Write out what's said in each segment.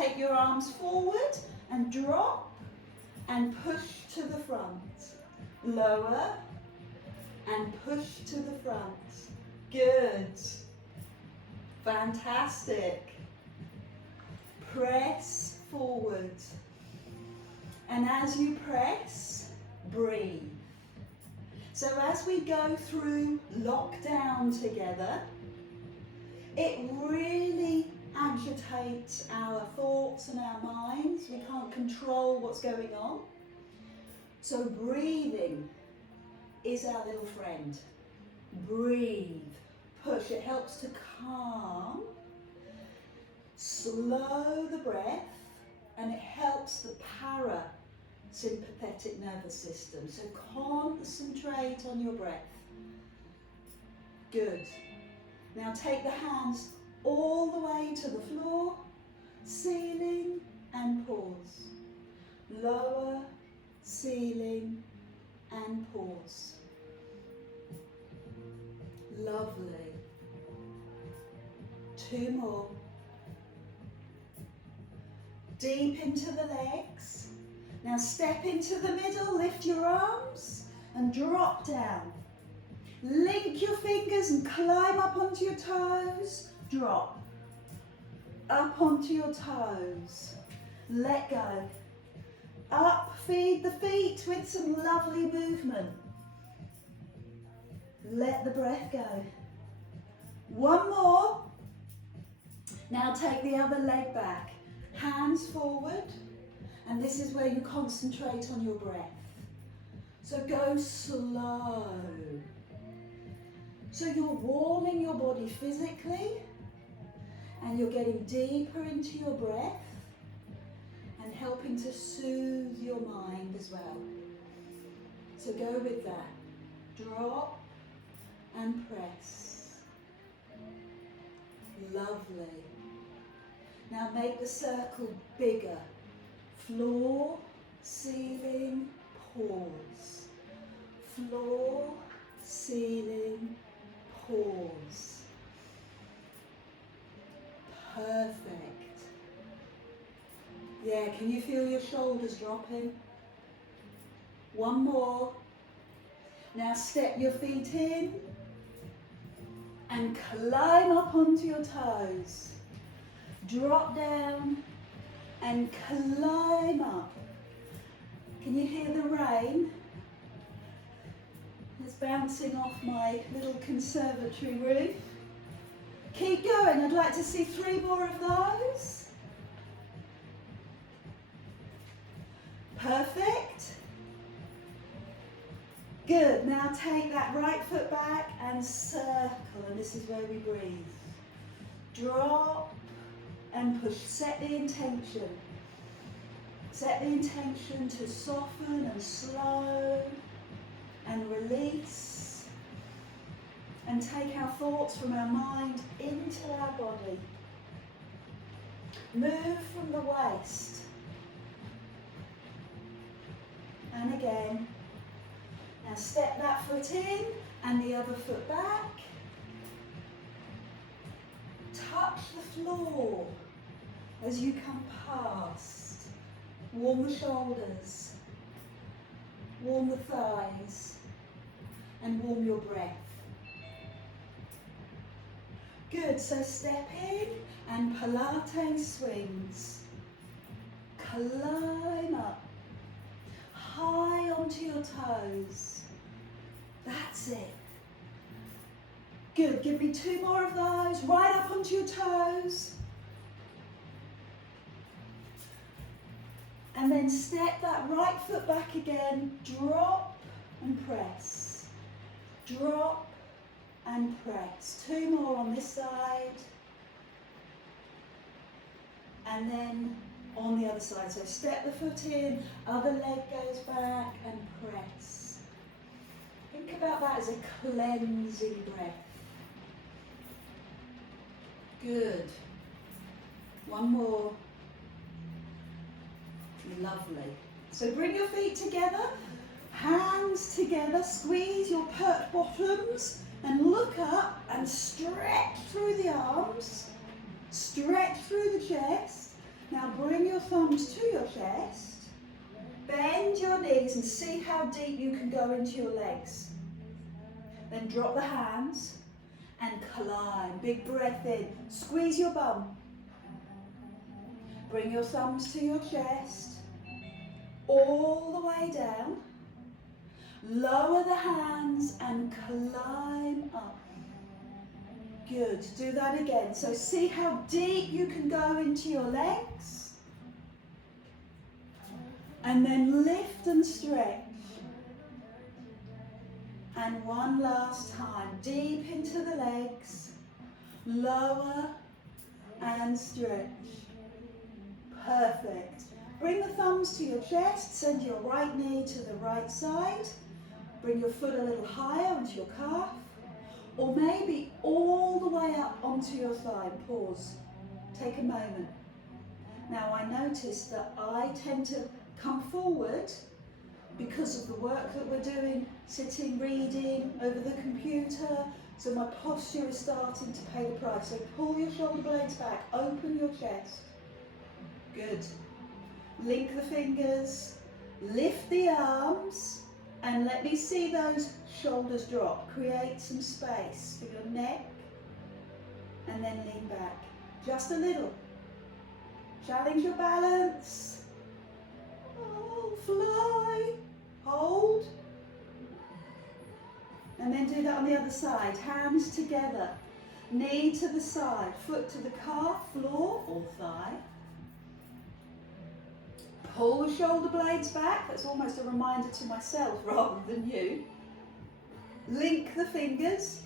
take your arms forward and drop and push to the front. Lower and push to the front. Good. Fantastic. Press forward. And as you press, breathe. So as we go through lockdown together, it really agitates our thoughts and our minds. We can't control what's going on. So breathing is our little friend. Breathe, push. It helps to calm, slow the breath, and it helps the parasympathetic nervous system. So concentrate on your breath. Good. Now take the hands all the way to the floor, ceiling, and pause. Lower, ceiling, and pause. Lovely. 2 more. Deep into the legs. Now step into the middle, lift your arms and drop down. Link your fingers and climb up onto your toes. Drop. Up onto your toes. Let go. Up, feed the feet with some lovely movement. Let the breath go. 1 more. Now take the other leg back. Hands forward. And this is where you concentrate on your breath. So go slow. So you're warming your body physically and you're getting deeper into your breath and helping to soothe your mind as well. So go with that. Drop and press. Lovely. Now make the circle bigger. Floor, ceiling, pause. Floor, ceiling, pause. Perfect. Yeah, can you feel your shoulders dropping? 1 more. Now step your feet in and climb up onto your toes. Drop down and climb up. Can you hear the rain? It's bouncing off my little conservatory roof. Keep going. I'd like to see 3 more of those. Perfect. Good. Now take that right foot back and circle, and this is where we breathe. Drop and push. Set the intention. Set the intention to soften and slow and release and take our thoughts from our mind into our body. Move from the waist. And again. Now step that foot in and the other foot back. Touch the floor as you come past. Warm the shoulders. Warm the thighs. And warm your breath. Good, so step in and Pilates swings. Climb up. High onto your toes. That's it. Good, give me 2 more of those. Right up onto your toes. And then step that right foot back again. Drop and press. Drop and press. 2 more on this side. And then on the other side. So step the foot in, other leg goes back and press. Think about that as a cleansing breath. Good. 1 more. Lovely. So bring your feet together, hands together, squeeze your pert bottoms and look up and stretch through the arms, stretch through the chest. Now your thumbs to your chest. Bend your knees and see how deep you can go into your legs. Then drop the hands and climb. Big breath in. Squeeze your bum. Bring your thumbs to your chest. All the way down. Lower the hands and climb up. Good. Do that again. So see how deep you can go into your legs. And then lift and stretch. And one last time. Deep into the legs. Lower and stretch. Perfect. Bring the thumbs to your chest. Send your right knee to the right side. Bring your foot a little higher onto your calf. Or maybe all the way up onto your thigh. Pause. Take a moment. Now I notice that I tend to come forward because of the work that we're doing, sitting, reading, over the computer. So my posture is starting to pay the price. So pull your shoulder blades back, open your chest. Good. Link the fingers, lift the arms, and let me see those shoulders drop. Create some space for your neck, and then lean back. Just a little. Challenge your balance. Oh, fly. Hold. And then do that on the other side. Hands together. Knee to the side. Foot to the calf, floor or thigh. Pull the shoulder blades back. That's almost a reminder to myself rather than you. Link the fingers.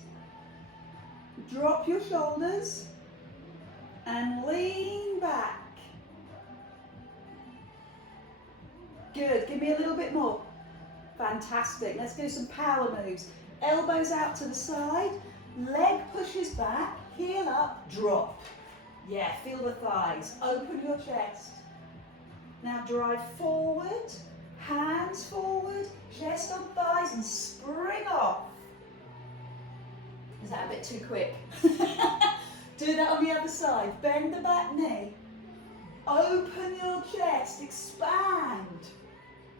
Drop your shoulders. And lean back. Good. Give me a little bit more. Fantastic. Let's do some power moves. Elbows out to the side. Leg pushes back. Heel up. Drop. Yeah, feel the thighs. Open your chest. Now drive forward. Hands forward. Chest on thighs and spring off. Is that a bit too quick? Do that on the other side. Bend the back knee. Open your chest. Expand.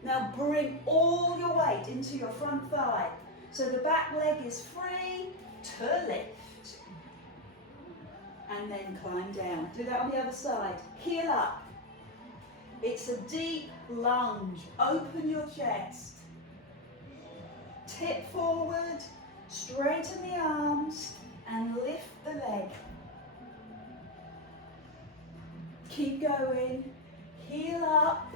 Now bring all your weight into your front thigh. So the back leg is free to lift. And then climb down. Do that on the other side. Heel up. It's a deep lunge. Open your chest. Tip forward. Straighten the arms. And lift the leg. Keep going. Heel up.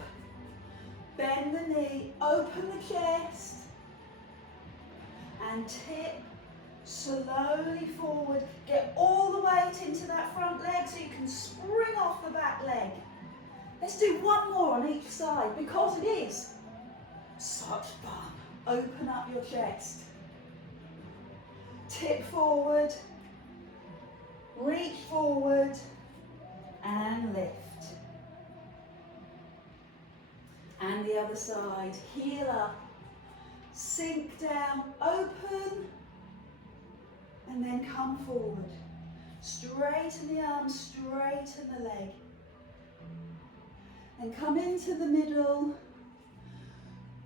Bend the knee, open the chest, and tip slowly forward. Get all the weight into that front leg so you can spring off the back leg. Let's do one more on each side because it is such fun. Open up your chest. Tip forward, reach forward, and lift. And the other side, heel up, sink down, open, and then come forward. Straighten the arms, straighten the leg. And come into the middle,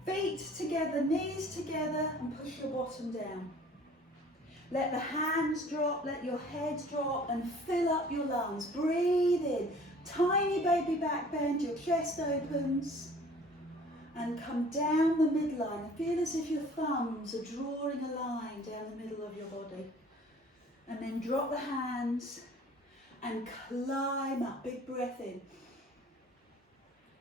feet together, knees together, and push your bottom down. Let the hands drop, let your head drop, and fill up your lungs. Breathe in, tiny baby back bend, your chest opens. And come down the midline. Feel as if your thumbs are drawing a line down the middle of your body. And then drop the hands and climb up. Big breath in.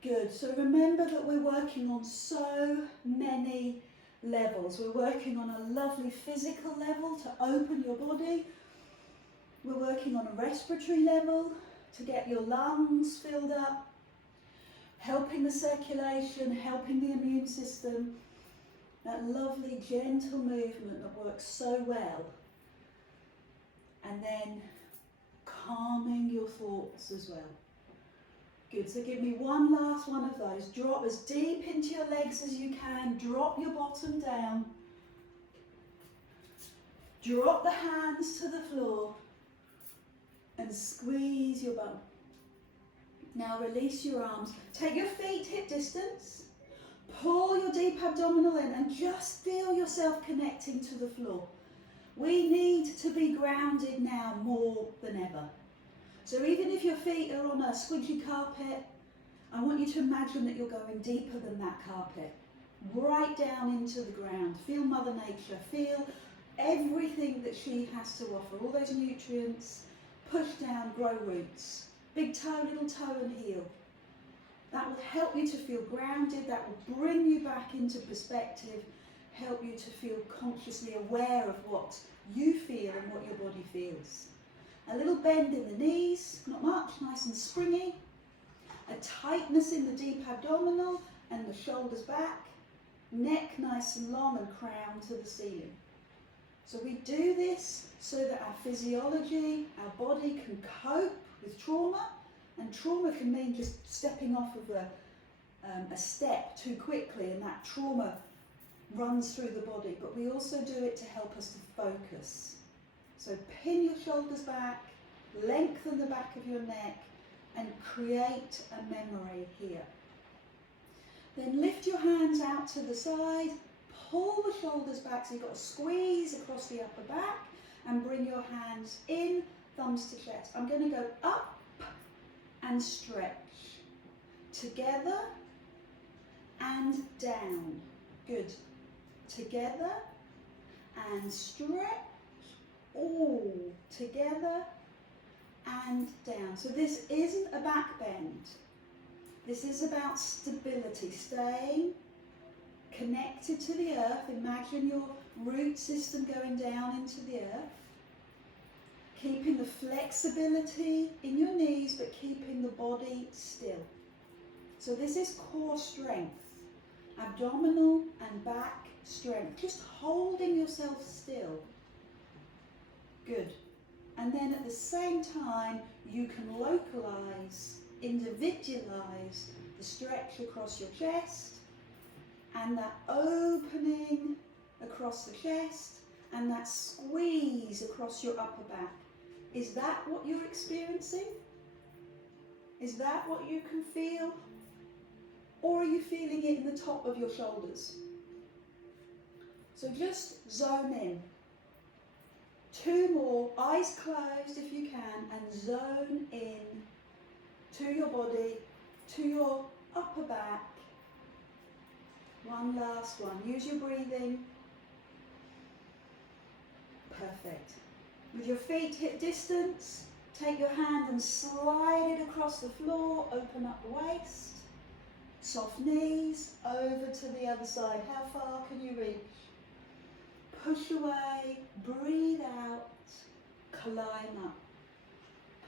Good. So remember that we're working on so many levels. We're working on a lovely physical level to open your body. We're working on a respiratory level to get your lungs filled up. Helping the circulation, helping the immune system, that lovely gentle movement that works so well. And then calming your thoughts as well. Good, so give me one last one of those. Drop as deep into your legs as you can. Drop your bottom down. Drop the hands to the floor and squeeze your bum. Now release your arms. Take your feet hip distance. Pull your deep abdominal in and just feel yourself connecting to the floor. We need to be grounded now more than ever. So even if your feet are on a squidgy carpet, I want you to imagine that you're going deeper than that carpet, right down into the ground. Feel Mother Nature, feel everything that she has to offer, all those nutrients. Push down, grow roots. Big toe, little toe and heel. That will help you to feel grounded, that will bring you back into perspective, help you to feel consciously aware of what you feel and what your body feels. A little bend in the knees, not much, nice and springy. A tightness in the deep abdominal and the shoulders back. Neck nice and long and crown to the ceiling. So we do this so that our physiology, our body can cope with trauma, and trauma can mean just stepping off of a step too quickly and that trauma runs through the body, but we also do it to help us to focus. So pin your shoulders back, lengthen the back of your neck and create a memory here. Then lift your hands out to the side, pull the shoulders back so you've got a squeeze across the upper back and bring your hands in, thumbs to chest. I'm going to go up and stretch, together and down. Good. Together and stretch, all together and down. So this isn't a back bend. This is about stability, staying connected to the earth. Imagine your root system going down into the earth. Keeping the flexibility in your knees, but keeping the body still. So this is core strength, abdominal and back strength, just holding yourself still. Good. And then at the same time, you can localize, individualize the stretch across your chest and that opening across the chest and that squeeze across your upper back. Is that what you're experiencing? Is that what you can feel? Or are you feeling it in the top of your shoulders? So just zone in. 2 more, eyes closed if you can, and zone in to your body, to your upper back. One last one. Use your breathing. Perfect. With your feet hip distance, take your hand and slide it across the floor, open up the waist. Soft knees, over to the other side. How far can you reach? Push away, breathe out, climb up.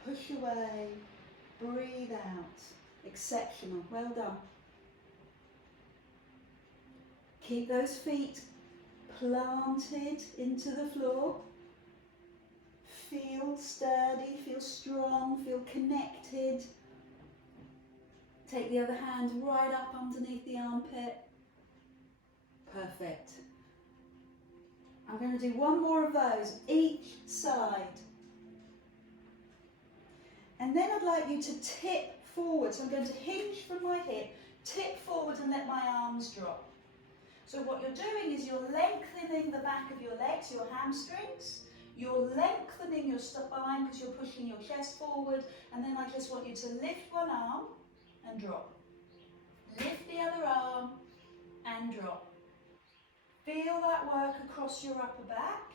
Push away, breathe out. Exceptional, well done. Keep those feet planted into the floor. Feel sturdy, feel strong, feel connected. Take the other hand right up underneath the armpit. Perfect. I'm going to do 1 more of those, each side. And then I'd like you to tip forward. So I'm going to hinge from my hip, tip forward and let my arms drop. So what you're doing is you're lengthening the back of your legs, your hamstrings. You're lengthening your spine because you're pushing your chest forward. And then I just want you to lift one arm and drop. Lift the other arm and drop. Feel that work across your upper back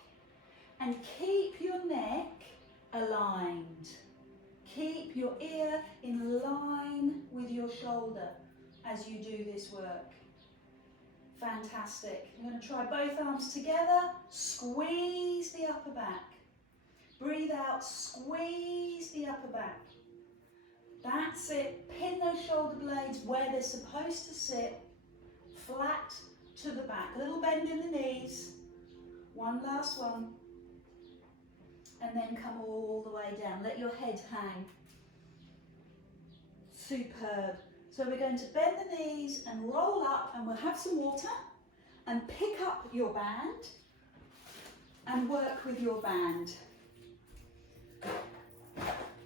and keep your neck aligned. Keep your ear in line with your shoulder as you do this work. Fantastic. I'm going to try both arms together. Squeeze the upper back. Breathe out, squeeze the upper back. That's it. Pin those shoulder blades where they're supposed to sit, flat to the back. A little bend in the knees. One last one. And then come all the way down. Let your head hang. Superb. So we're going to bend the knees and roll up, and we'll have some water and pick up your band and work with your band.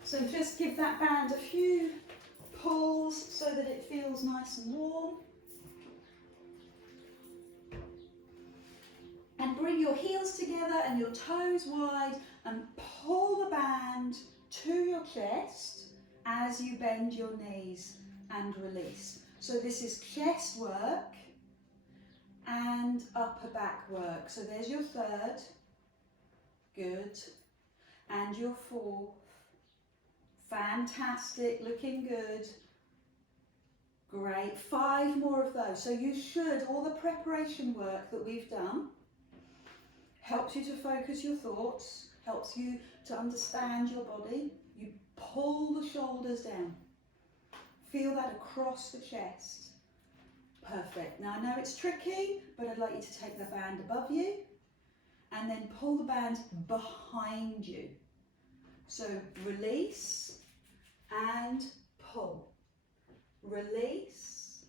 So just give that band a few pulls so that it feels nice and warm. And bring your heels together and your toes wide and pull the band to your chest as you bend your knees and release. So this is chest work and upper back work. So there's your third, good, and your fourth, fantastic, looking good, great. 5 more of those. So you should, all the preparation work that we've done helps you to focus your thoughts, helps you to understand your body. You pull the shoulders down. Feel that across the chest. Perfect. Now I know it's tricky, but I'd like you to take the band above you and then pull the band behind you. So release and pull. Release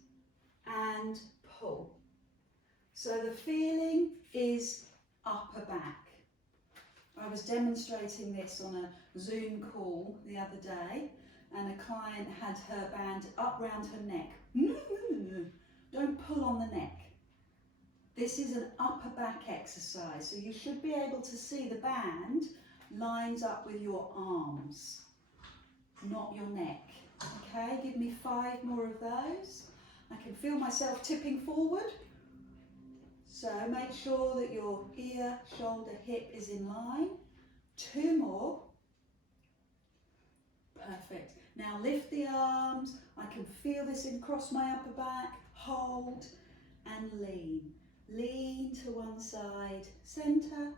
and pull. So the feeling is upper back. I was demonstrating this on a Zoom call the other day, and a client had her band up round her neck. Don't pull on the neck. This is an upper back exercise, so you should be able to see the band lines up with your arms, not your neck. Okay, give me 5 more of those. I can feel myself tipping forward. So make sure that your ear, shoulder, hip is in line. 2 more. Perfect. Now lift the arms. I can feel this across my upper back. Hold and lean. Lean to one side, centre.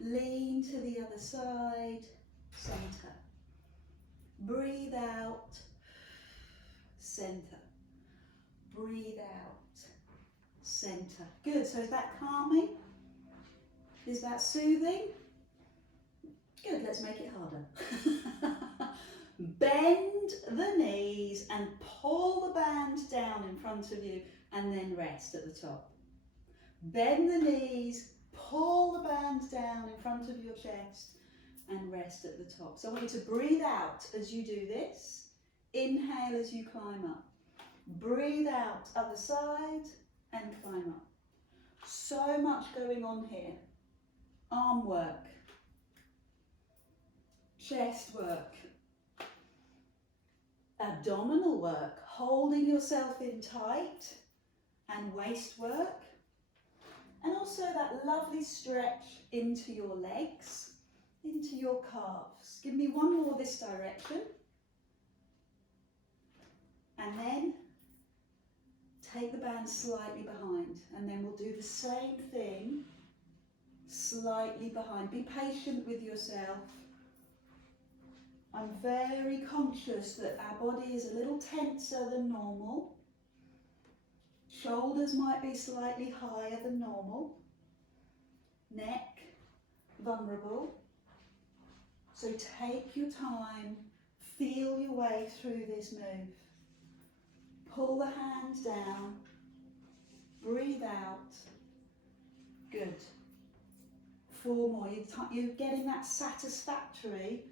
Lean to the other side, centre. Breathe out, centre. Breathe out, centre. Good. So is that calming? Is that soothing? Good. Let's make it harder. Bend the knees and pull the band down in front of you and then rest at the top. Bend the knees, pull the band down in front of your chest and rest at the top. So I want you to breathe out as you do this. Inhale as you climb up. Breathe out, other side, and climb up. So much going on here. Arm work, chest work, abdominal work, holding yourself in tight, and waist work. And also that lovely stretch into your legs, into your calves. Give me 1 more this direction. And then take the band slightly behind. And then we'll do the same thing, slightly behind. Be patient with yourself. I'm very conscious that our body is a little tenser than normal. Shoulders might be slightly higher than normal. Neck, vulnerable. So take your time, feel your way through this move. Pull the hands down, breathe out. Good. 4 more. You're getting that satisfactory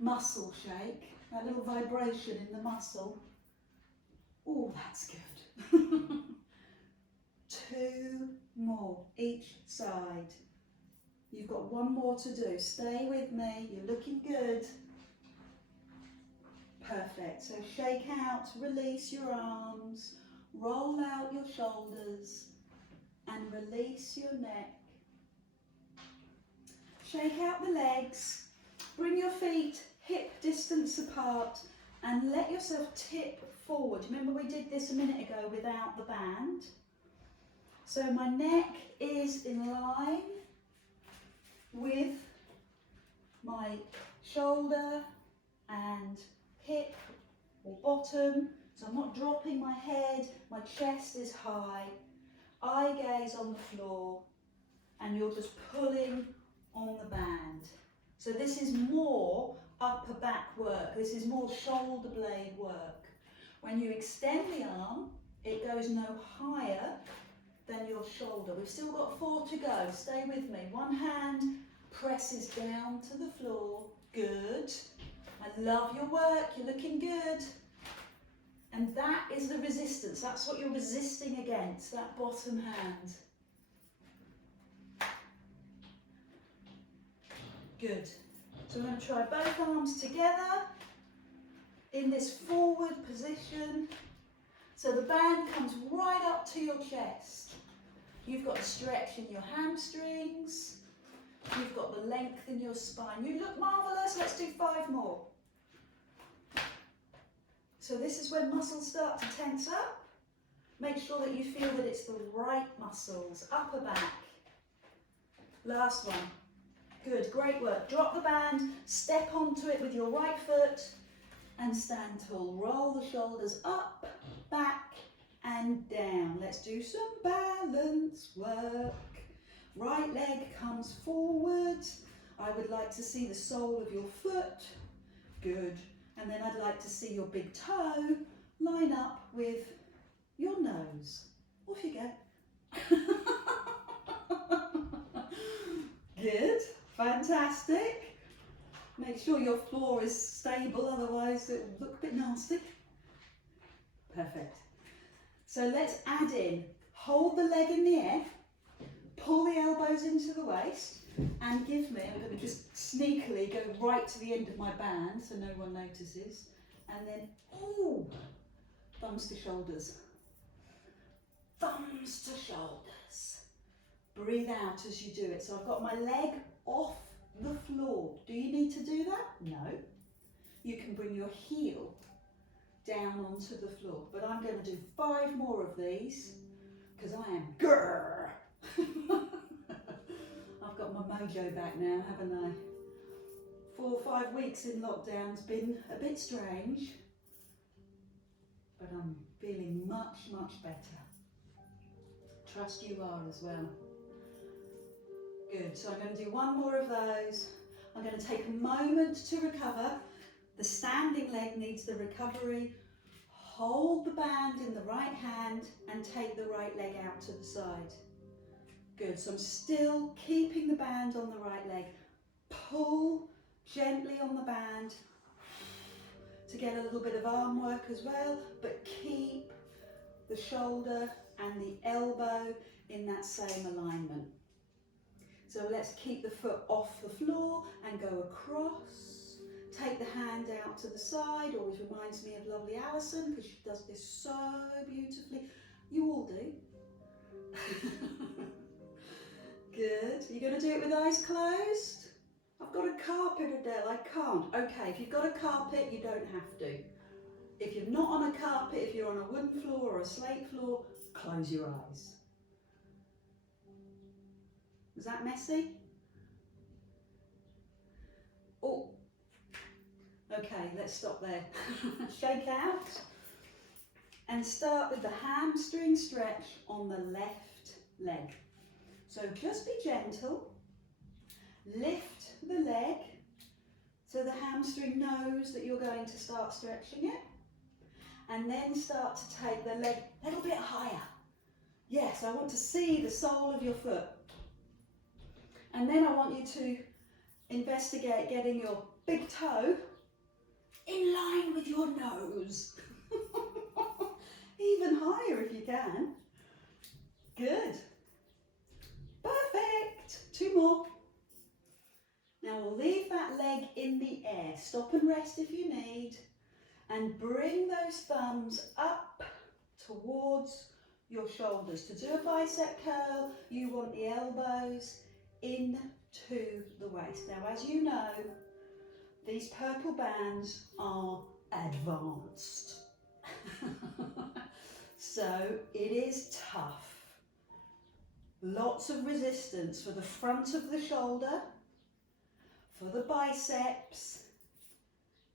muscle shake, that little vibration in the muscle. Oh, that's good. 2 more each side. You've got 1 more to do. Stay with me. You're looking good. Perfect. So shake out, release your arms, roll out your shoulders and release your neck. Shake out the legs. Bring your feet hip distance apart and let yourself tip forward. Remember we did this a minute ago without the band. So my neck is in line with my shoulder and hip or bottom. So I'm not dropping my head, my chest is high. Eye gaze on the floor and you're just pulling on the band. So this is more upper back work. This is more shoulder blade work. When you extend the arm, it goes no higher than your shoulder. We've still got 4 to go. Stay with me. 1 hand presses down to the floor. Good. I love your work, you're looking good. And that is the resistance, that's what you're resisting against, that bottom hand. Good. So we're going to try both arms together in this forward position. So the band comes right up to your chest. You've got a stretch in your hamstrings. You've got the length in your spine. You look marvellous. Let's do 5 more. So this is when muscles start to tense up. Make sure that you feel that it's the right muscles, upper back. Last one. Good, great work. Drop the band, step onto it with your right foot and stand tall. Roll the shoulders up, back and down. Let's do some balance work. Right leg comes forward. I would like to see the sole of your foot. Good. And then I'd like to see your big toe line up with your nose. Off you go. Good. Fantastic. Make sure your floor is stable, otherwise it will look a bit nasty. Perfect. So let's add in, hold the leg in the air, pull the elbows into the waist, and give me, I'm going to just sneakily go right to the end of my band so no one notices, and then, ooh, thumbs to shoulders. Thumbs to shoulders. Breathe out as you do it. So I've got my leg off the floor. Do you need to do that? No. You can bring your heel down onto the floor. But I'm going to do 5 more of these because I am grrr. I've got my mojo back now, haven't I? 4 or 5 weeks in lockdown's been a bit strange, but I'm feeling much, much better. Trust you are as well. Good, so I'm going to do 1 more of those. I'm going to take a moment to recover. The standing leg needs the recovery. Hold the band in the right hand and take the right leg out to the side. Good, so I'm still keeping the band on the right leg. Pull gently on the band to get a little bit of arm work as well, but keep the shoulder and the elbow in that same alignment. So let's keep the foot off the floor and go across. Take the hand out to the side, always reminds me of lovely Alison because she does this so beautifully. You all do. Good. Are you going to do it with eyes closed? I've got a carpet, Adele, I can't. Okay, if you've got a carpet, you don't have to. If you're not on a carpet, if you're on a wooden floor or a slate floor, close your eyes. Was that messy? Oh, okay, let's stop there. Shake out and start with the hamstring stretch on the left leg. So just be gentle, lift the leg so the hamstring knows that you're going to start stretching it, and then start to take the leg a little bit higher. Yes, I want to see the sole of your foot. And then I want you to investigate getting your big toe in line with your nose. Even higher if you can. Good. Perfect. 2 more. Now we'll leave that leg in the air. Stop and rest if you need. And bring those thumbs up towards your shoulders. To do a bicep curl, you want the elbows into the waist. Now, as you know, these purple bands are advanced. So it is tough. Lots of resistance for the front of the shoulder, for the biceps,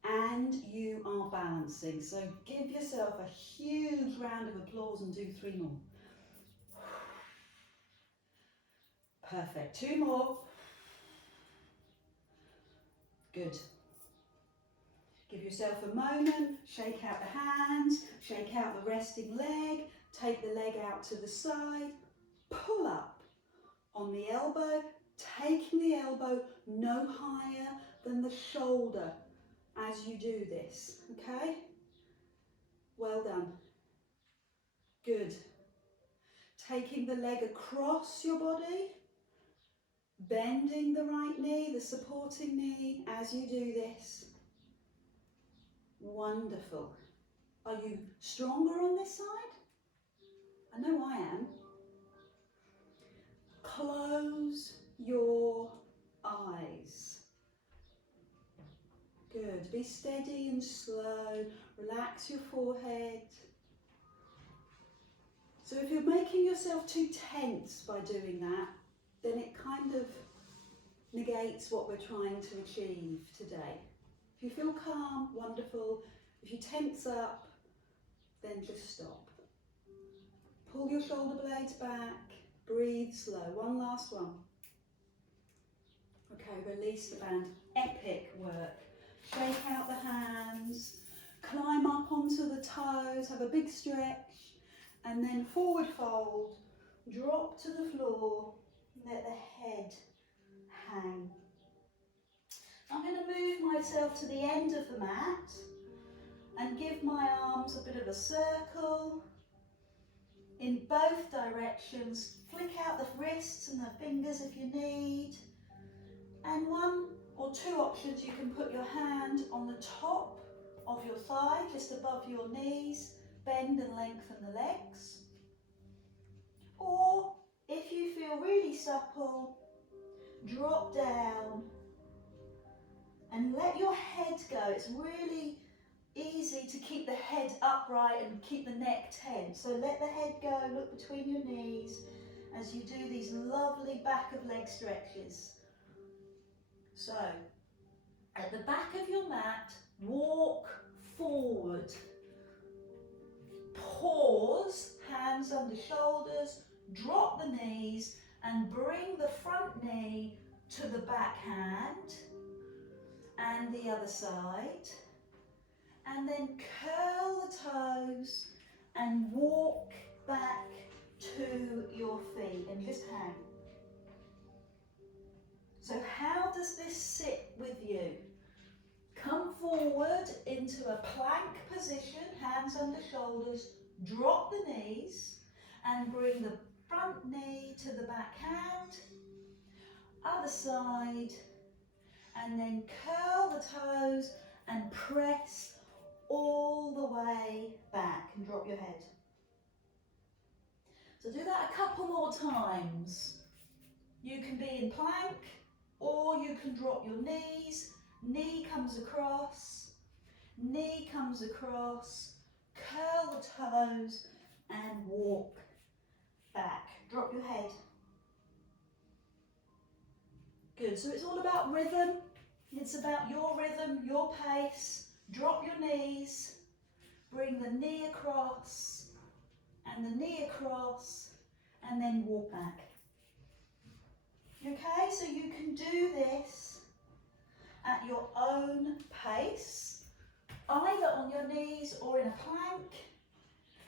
and you are balancing. So give yourself a huge round of applause and do 3 more. Perfect. 2 more. Good. Give yourself a moment, shake out the hands, shake out the resting leg, take the leg out to the side, pull up on the elbow, taking the elbow no higher than the shoulder as you do this, okay? Well done. Good. Taking the leg across your body, bending the right knee, the supporting knee as you do this. Wonderful. Are you stronger on this side? I know I am. Close your eyes. Good. Be steady and slow. Relax your forehead. So if you're making yourself too tense by doing that, then it kind of negates what we're trying to achieve today. If you feel calm, wonderful. If you tense up, then just stop. Pull your shoulder blades back. Breathe slow. One last one. Okay, release the band. Epic work. Shake out the hands. Climb up onto the toes. Have a big stretch. And then forward fold. Drop to the floor. Let the head hang. I'm going to move myself to the end of the mat and give my arms a bit of a circle in both directions. Flick out the wrists and the fingers if you need. And one or two options, you can put your hand on the top of your thigh, just above your knees, bend and lengthen the legs. Or if you feel really supple, drop down and let your head go. It's really easy to keep the head upright and keep the neck tense. So let the head go, look between your knees as you do these lovely back of leg stretches. So, at the back of your mat, walk forward. Pause, hands under shoulders, drop the knees and bring the front knee to the back hand and the other side. And then curl the toes and walk back to your feet and just hang. So how does this sit with you? Come forward into a plank position, hands under shoulders, drop the knees and bring the front knee to the back hand, other side, and then curl the toes and press all the way back and drop your head. So do that a couple more times. You can be in plank or you can drop your knees. Knee comes across, curl the toes and walk back. Drop your head. Good, so it's all about rhythm. It's about your rhythm, your pace. Drop your knees, bring the knee across and the knee across and then walk back. Okay, so you can do this at your own pace, either on your knees or in a plank,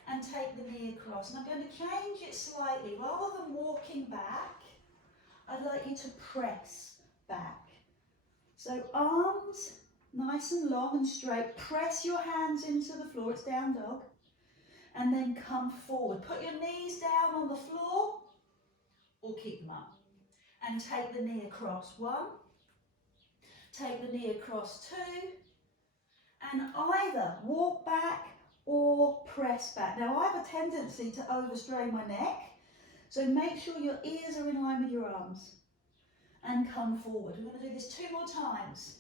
and take the knee across. And I'm going to change it slightly. Rather than walking back, I'd like you to press back. So arms nice and long and straight. Press your hands into the floor, it's down dog. And then come forward. Put your knees down on the floor or keep them up. And take the knee across. One. Take the knee across. Two. And either walk back or press back. Now I have a tendency to overstrain my neck. So make sure your ears are in line with your arms. And come forward. We're going to do this 2 more times.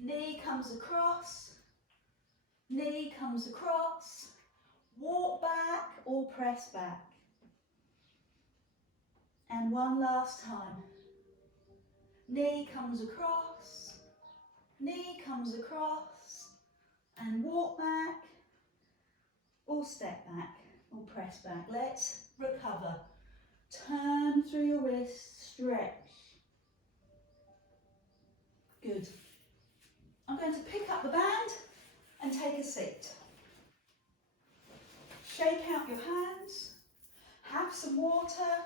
Knee comes across, walk back or press back. And one last time. Knee comes across, and walk back or step back or press back. Let's recover. Turn through your wrists, stretch. Good. I'm going to pick up the band and take a seat. Shake out your hands, have some water,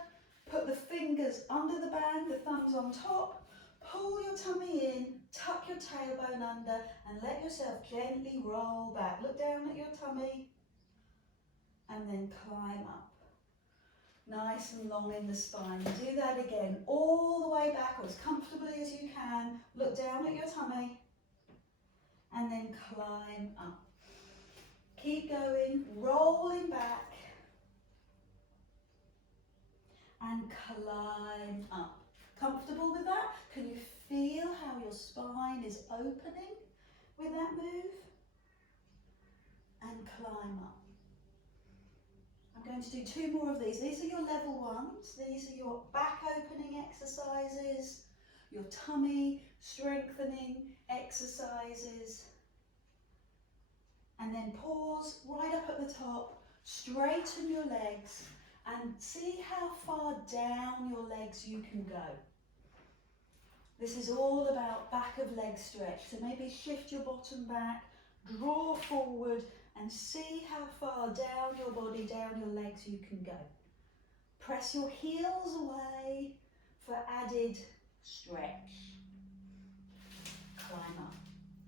put the fingers under the band, the thumbs on top, pull your tummy in tuck your tailbone under and let yourself gently roll back. Look down at your tummy and then climb up. Nice and long in the spine. Do that again, all the way back, or as comfortably as you can. Look down at your tummy and then climb up. Keep going, rolling back and climb up. Comfortable with that? Can you feel how your spine is opening with that move? And climb up. I'm going to do 2 more of these. These are your level ones. These are your back opening exercises, your tummy strengthening exercises. And then pause right up at the top, straighten your legs and see how far down your legs you can go. This is all about back of leg stretch. So maybe shift your bottom back, draw forward and see how far down your body, down your legs you can go. Press your heels away for added stretch. Climb up,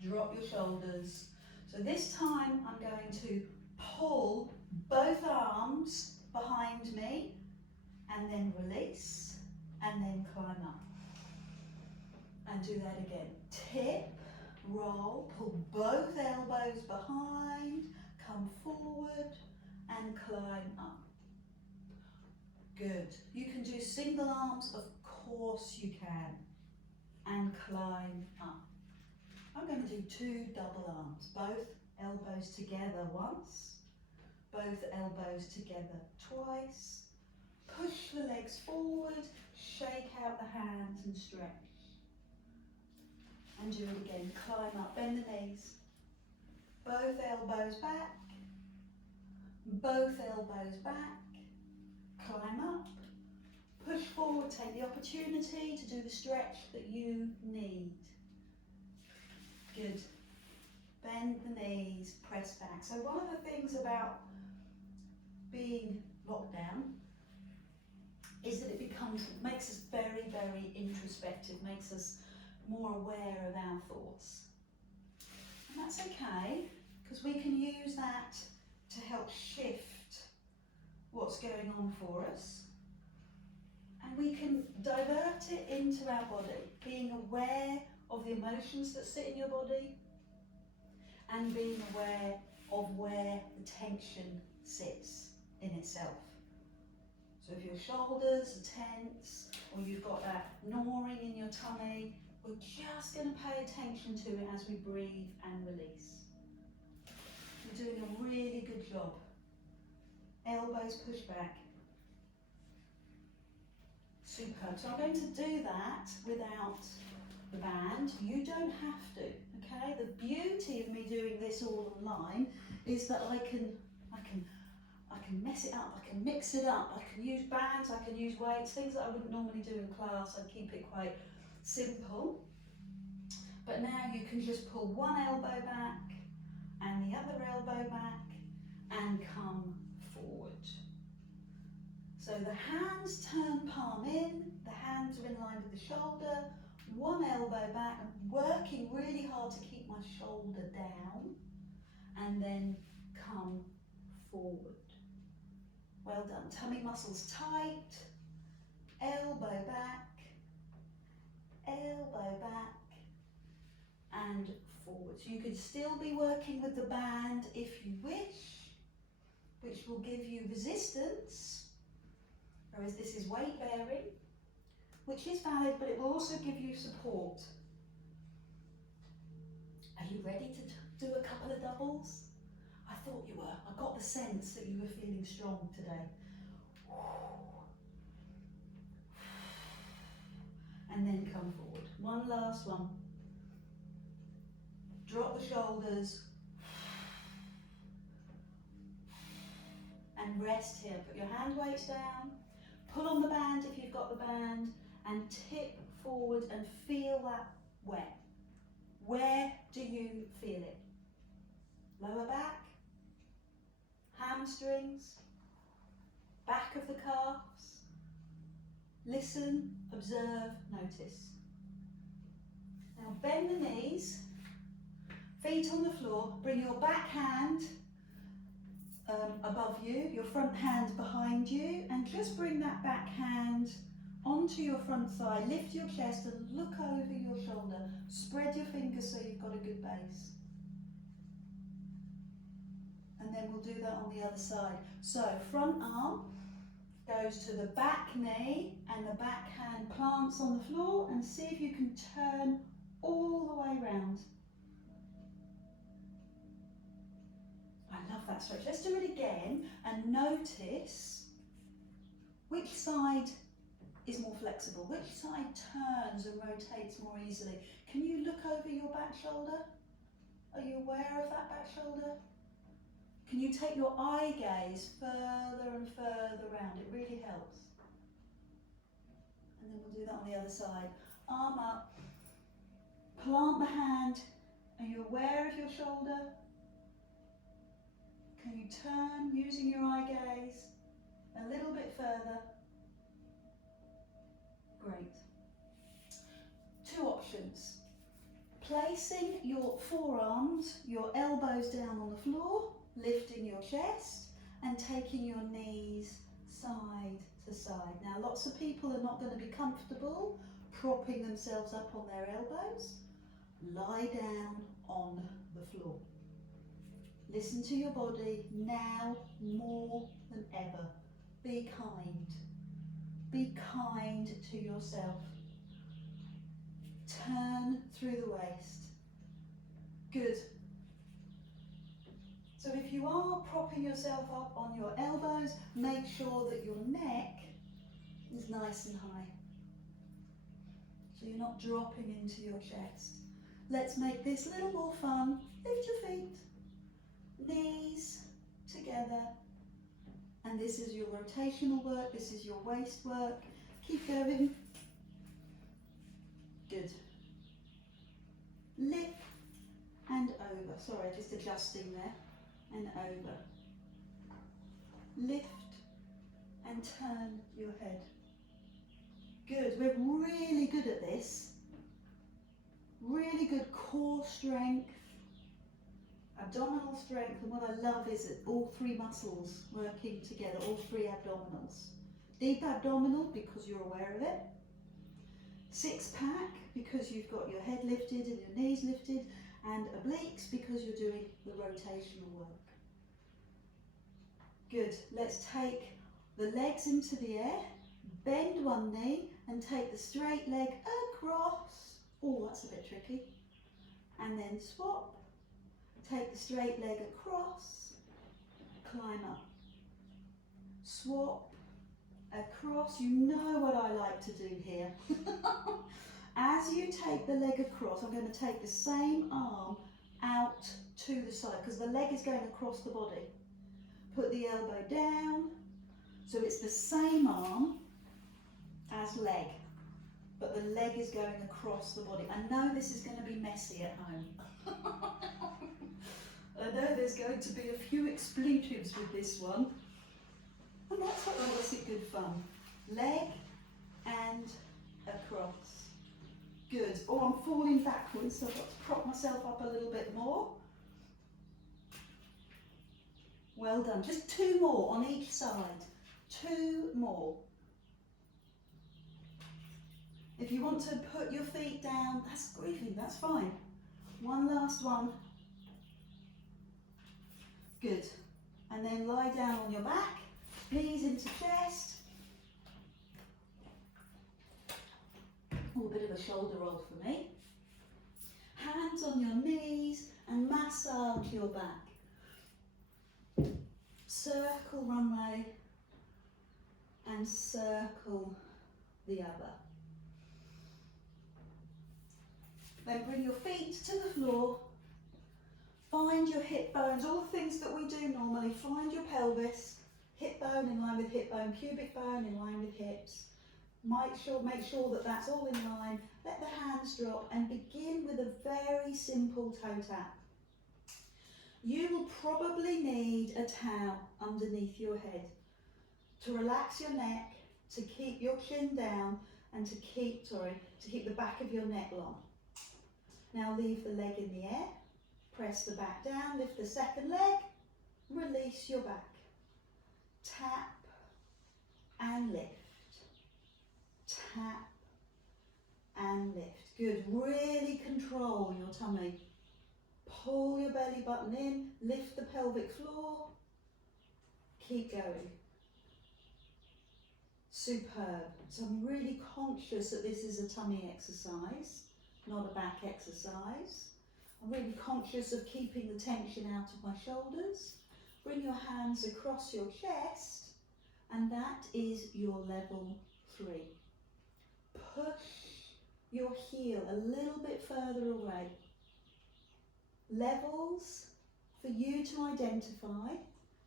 drop your shoulders. So this time I'm going to pull both arms behind me and then release and then climb up. And do that again. Tip, roll, pull both elbows behind, come forward and climb up. Good. You can do single arms, of course you can. And climb up. I'm going to do 2 double arms. Both elbows together once, both elbows together twice. Push the legs forward, shake out the hands and stretch. And do it again. Climb up, bend the knees. Both elbows back, both elbows back. Climb up, push forward, take the opportunity to do the stretch that you need. Good. Bend the knees, press back. So one of the things about being locked down is that it makes us very, very introspective, makes us more aware of our thoughts. And that's okay, because we can use that to help shift what's going on for us. And we can divert it into our body, being aware of the emotions that sit in your body and being aware of where the tension sits in itself. So if your shoulders are tense or you've got that gnawing in your tummy, we're just going to pay attention to it as we breathe and release. You're doing a really good job. Elbows push back. Superb. So I'm going to do that without the band. You don't have to, okay? The beauty of me doing this all online is that I can mess it up, I can mix it up, I can use bands, I can use weights, things that I wouldn't normally do in class. I keep it quite simple. But now you can just pull one elbow back and the other elbow back and come forward. So the hands turn palm in, the hands are in line with the shoulder, one elbow back, I'm working really hard to keep my shoulder down, and then come forward. Well done. Tummy muscles tight, elbow back, and forward. So you could still be working with the band if you wish, which will give you resistance, whereas this is weight bearing, which is valid, but it will also give you support. Are you ready to do a couple of doubles? I thought you were. I got the sense that you were feeling strong today. And then come forward. One last one. Drop the shoulders. And rest here. Put your hand weights down. Pull on the band if you've got the band. And tip forward and feel that where. Where do you feel it? Lower back? Hamstrings? Back of the calves? Listen, observe, notice. Now bend the knees, feet on the floor, bring your back hand above you, your front hand behind you, and just bring that back hand onto your front thigh. Lift your chest and look over your shoulder. Spread your fingers so you've got a good base. And then we'll do that on the other side. So front arm goes to the back knee and the back hand plants on the floor, and see if you can turn all the way round. I love that stretch. Let's do it again and notice which side is more flexible, which side turns and rotates more easily. Can you look over your back shoulder? Are you aware of that back shoulder? Can you take your eye gaze further and further round? It really helps. And then we'll do that on the other side. Arm up, plant the hand. Are you aware of your shoulder? Can you turn using your eye gaze a little bit further? Great. Two options. Placing your forearms, your elbows down on the floor, lifting your chest and taking your knees side to side. Now lots of people are not going to be comfortable propping themselves up on their elbows. Lie down on the floor. Listen to your body now more than ever. Be kind. Be kind to yourself. Turn through the waist. Good. So if you are propping yourself up on your elbows, make sure that your neck is nice and high. So you're not dropping into your chest. Let's make this a little more fun. Lift your feet. Knees together, and this is your rotational work, this is your waist work. Keep going. Good. Lift and over. Sorry, just adjusting there. And over. Lift and turn your head. Good. We're really good at this. Really good core strength. Abdominal strength, and what I love is that all three muscles working together, all three abdominals. Deep abdominal because you're aware of it. Six pack because you've got your head lifted and your knees lifted, and obliques because you're doing the rotational work. Good. Let's take the legs into the air, bend one knee and take the straight leg across. Oh, that's a bit tricky. And then swap. Take the straight leg across, climb up, swap, across. You know what I like to do here. As you take the leg across, I'm going to take the same arm out to the side because the leg is going across the body. Put the elbow down, so it's the same arm as leg, but the leg is going across the body. I know this is going to be messy at home. I know there's going to be a few expletives with this one, and that's what makes it good fun. Leg and across. Good. Oh, I'm falling backwards, so I've got to prop myself up a little bit more. Well done. Just two more on each side. Two more. If you want to put your feet down, that's grieving, that's fine. One last one. Good. And then lie down on your back, knees into chest. Oh, a bit of a shoulder roll for me. Hands on your knees and massage your back. Circle one way and circle the other. Then bring your feet to the floor. Find your hip bones, all the things that we do normally. Find your pelvis, hip bone in line with hip bone, pubic bone in line with hips. Make sure that that's all in line. Let the hands drop and begin with a very simple toe tap. You will probably need a towel underneath your head to relax your neck, to keep your chin down and to keep the back of your neck long. Now leave the leg in the air, press the back down, lift the second leg, release your back. Tap and lift. Tap and lift. Good. Really control your tummy. Pull your belly button in, lift the pelvic floor. Keep going. Superb. So I'm really conscious that this is a tummy exercise, not a back exercise. I'm really conscious of keeping the tension out of my shoulders. Bring your hands across your chest, and that is your level 3. Push your heel a little bit further away. Levels for you to identify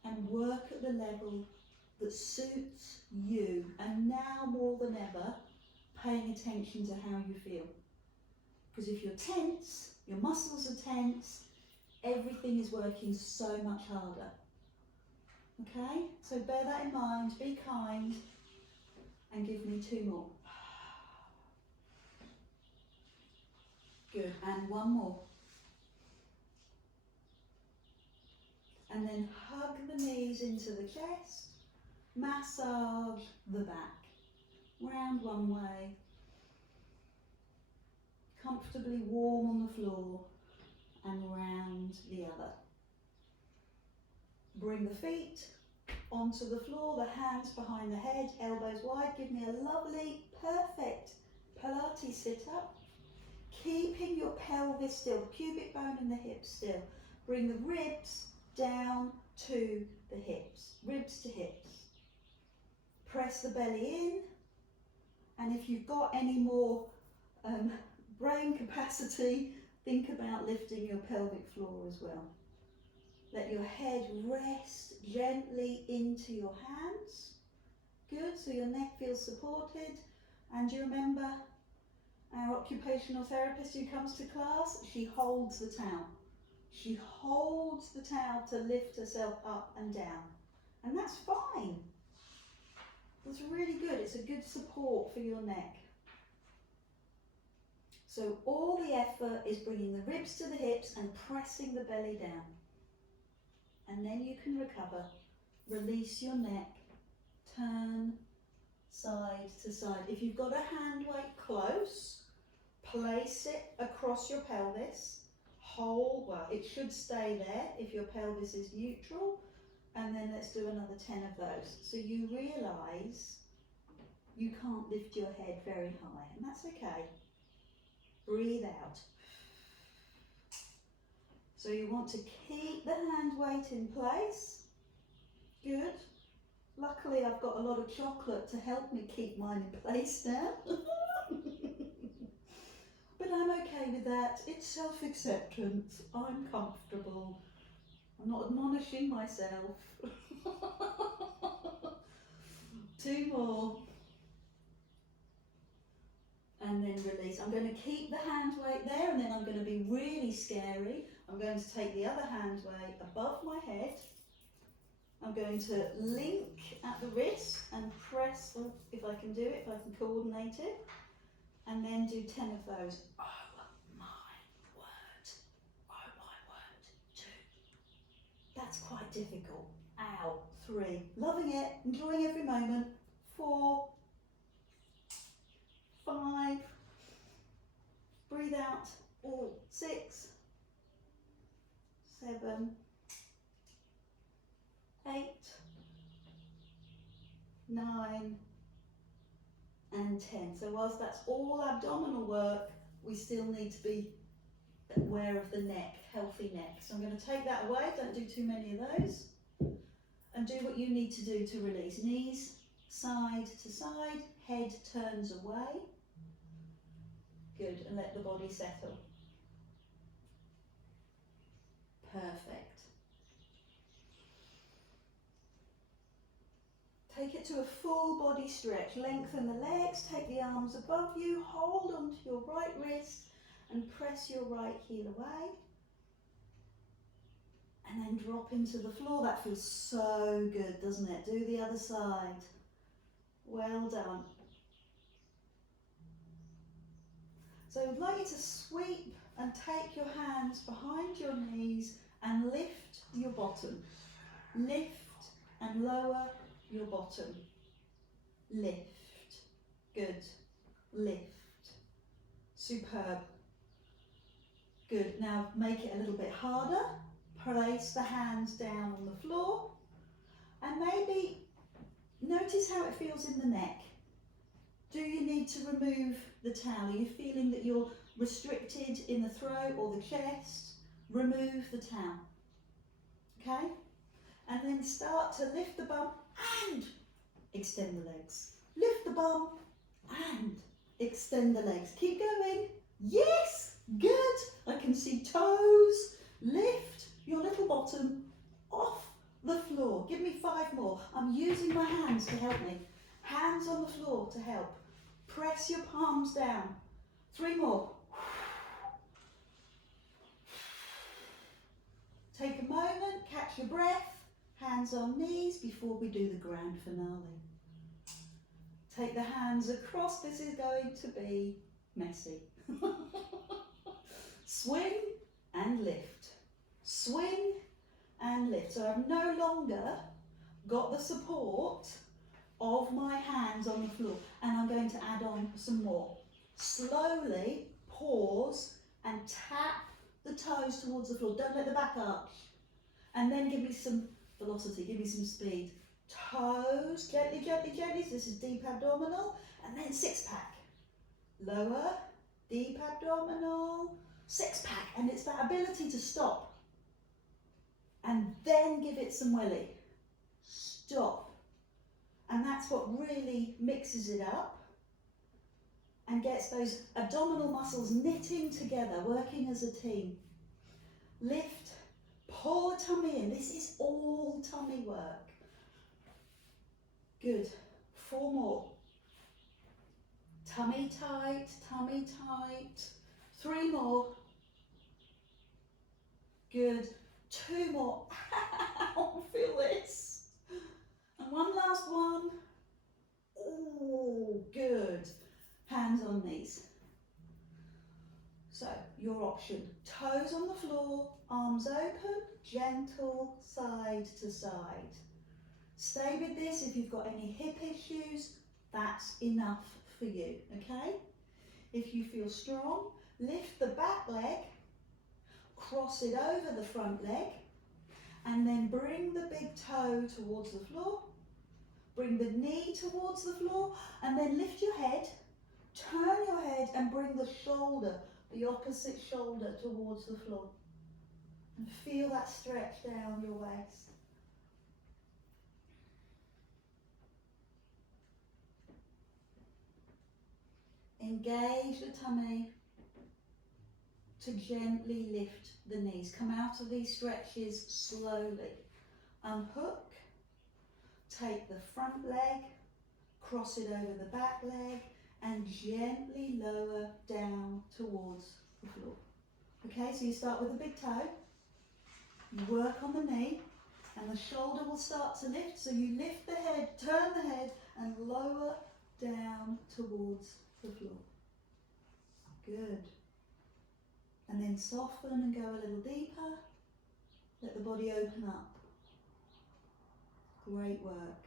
and work at the level that suits you, and now more than ever paying attention to how you feel, because if you're tense, your muscles are tense, everything is working so much harder. Okay, so bear that in mind, be kind, and give me 2 more. Good, and 1 more. And then hug the knees into the chest, massage the back, round one way, comfortably warm on the floor, and round the other. Bring the feet onto the floor, the hands behind the head, elbows wide. Give me a lovely, perfect Pilates sit-up. Keeping your pelvis still, the pubic bone and the hips still. Bring the ribs down to the hips, ribs to hips. Press the belly in, and if you've got any more brain capacity, think about lifting your pelvic floor as well. Let your head rest gently into your hands. Good, so your neck feels supported. And you remember our occupational therapist who comes to class, she holds the towel. She holds the towel to lift herself up and down. And that's fine. That's really good. It's a good support for your neck. So all the effort is bringing the ribs to the hips and pressing the belly down. And then you can recover. Release your neck. Turn side to side. If you've got a hand weight close, place it across your pelvis. Hold, well, it should stay there if your pelvis is neutral. And then let's do another 10 of those. So you realise you can't lift your head very high, and that's okay. Breathe out. So you want to keep the hand weight in place. Good. Luckily I've got a lot of chocolate to help me keep mine in place now. But I'm okay with that. It's self-acceptance. I'm comfortable. I'm not admonishing myself. 2 more. And then release. I'm going to keep the hand weight there, and then I'm going to be really scary. I'm going to take the other hand weight above my head. I'm going to link at the wrist and press, if I can do it, if I can coordinate it. And then do 10 of those. Oh my word. Oh my word. 2. That's quite difficult. Ow. 3. Loving it. Enjoying every moment. 4. 5. Breathe out. 6. 7. 8. 9. And 10. So whilst that's all abdominal work, we still need to be aware of the neck, healthy neck. So I'm going to take that away, don't do too many of those. And do what you need to do to release. Knees side to side, head turns away. Good, and let the body settle. Perfect. Take it to a full body stretch. Lengthen the legs, take the arms above you, hold onto your right wrist and press your right heel away. And then drop into the floor. That feels so good, doesn't it? Do the other side. Well done. So I'd like you to sweep and take your hands behind your knees and lift your bottom. Lift and lower your bottom. Lift. Good. Lift. Superb. Good. Now make it a little bit harder. Place the hands down on the floor and maybe notice how it feels in the neck. Do you need to remove the towel? Are you feeling that you're restricted in the throat or the chest? Remove the towel. Okay? And then start to lift the bum and extend the legs. Lift the bum and extend the legs. Keep going. Yes, good. I can see toes. Lift your little bottom off the floor. Give me 5 more. I'm using my hands to help me. Hands on the floor to help. Press your palms down. 3 more. Take a moment, catch your breath. Hands on knees before we do the grand finale. Take the hands across. This is going to be messy. Swing and lift. Swing and lift. So I've no longer got the support of my hands on the floor, and I'm going to add on some more. Slowly pause and tap the toes towards the floor. Don't let the back arch. And then give me some velocity, give me some speed. Toes, gently, gently, gently. So this is deep abdominal, and then 6-pack. Lower, deep abdominal, 6-pack. And it's that ability to stop. And then give it some welly. Stop. And that's what really mixes it up and gets those abdominal muscles knitting together, working as a team. Lift, pull the tummy in. This is all tummy work. Good. 4 more. Tummy tight, tummy tight. 3 more. Good. 2 more. Feel this. And one last one. Oh, good. Hands on knees. So, your option. Toes on the floor, arms open, gentle side to side. Stay with this. If you've got any hip issues, that's enough for you, okay? If you feel strong, lift the back leg, cross it over the front leg, and then bring the big toe towards the floor. Bring the knee towards the floor, and then lift your head, turn your head and bring the shoulder, the opposite shoulder towards the floor. And feel that stretch down your waist. Engage the tummy to gently lift the knees. Come out of these stretches slowly. Unhook. Take the front leg, cross it over the back leg, and gently lower down towards the floor. Okay, so you start with the big toe, you work on the knee, and the shoulder will start to lift. So you lift the head, turn the head, and lower down towards the floor. Good. And then soften and go a little deeper. Let the body open up. Great work.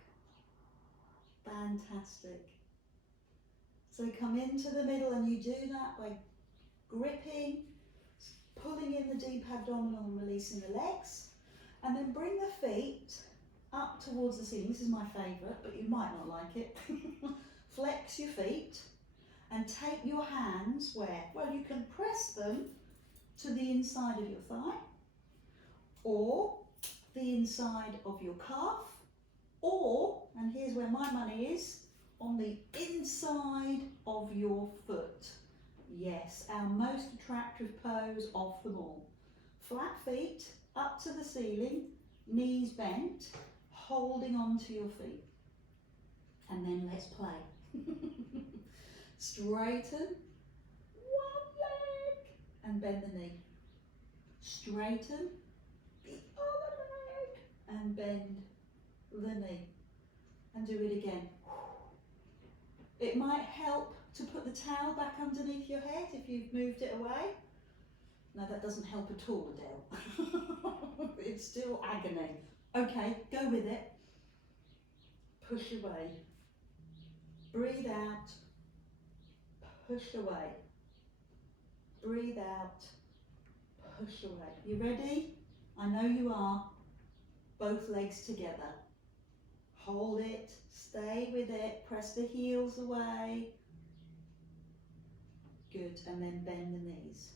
Fantastic. So come into the middle, and you do that by gripping, pulling in the deep abdominal and releasing the legs. And then bring the feet up towards the ceiling. This is my favourite, but you might not like it. Flex your feet and take your hands where? Well, you can press them to the inside of your thigh, or the inside of your calf, or, and here's where my money is, on the inside of your foot. Yes, our most attractive pose of them all. Flat feet up to the ceiling, knees bent, holding onto your feet. And then let's play. Straighten one leg and bend the knee. Straighten the other leg and bend the knee. And do it again. It might help to put the towel back underneath your head if you've moved it away. No, that doesn't help at all, Adele. It's still agony. Okay, go with it. Push away. Breathe out. Push away. Breathe out. Push away. You ready? I know you are. Both legs together. Hold it. Stay with it. Press the heels away. Good. And then bend the knees.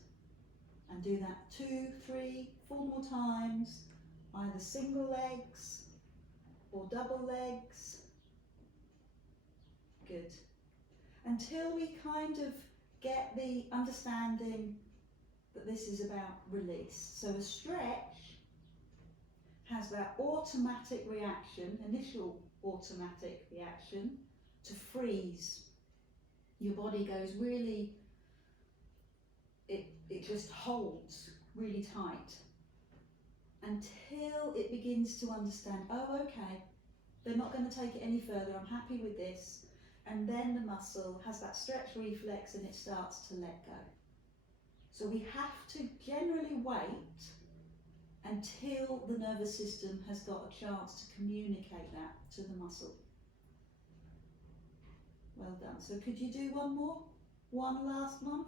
And do that 2, 3, 4 more times. Either single legs or double legs. Good. Until we kind of get the understanding that this is about release. So a stretch has that automatic reaction, initial automatic reaction, to freeze. Your body goes really, it just holds really tight until it begins to understand, oh okay, they're not going to take it any further, I'm happy with this. And then the muscle has that stretch reflex and it starts to let go. So we have to generally wait until the nervous system has got a chance to communicate that to the muscle. Well done. So could you do one more? One last one?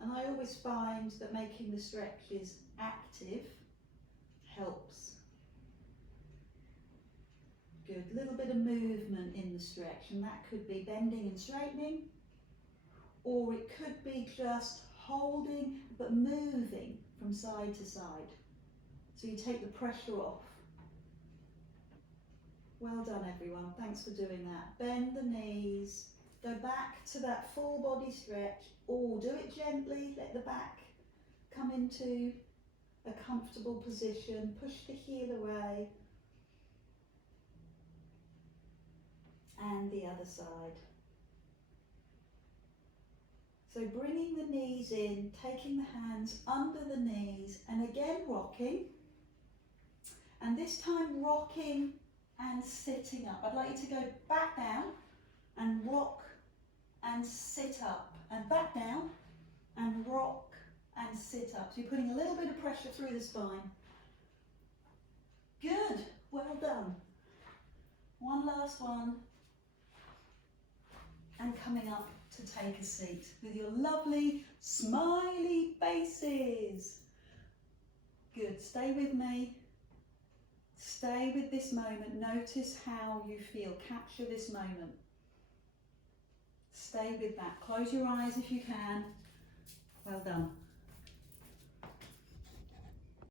And I always find that making the stretches active helps. Good. A little bit of movement in the stretch, and that could be bending and straightening, or it could be just holding but moving from side to side. So you take the pressure off. Well done everyone, thanks for doing that. Bend the knees, go back to that full body stretch, or do it gently, let the back come into a comfortable position, push the heel away. And the other side. So bringing the knees in, taking the hands under the knees, and again rocking. And this time rocking and sitting up. I'd like you to go back down and rock and sit up, and back down and rock and sit up. So you're putting a little bit of pressure through the spine. Good, well done. One last one. And coming up to take a seat with your lovely smiley faces. Good, stay with me. Stay with this moment. Notice how you feel. Capture this moment. Stay with that. Close your eyes if you can. Well done.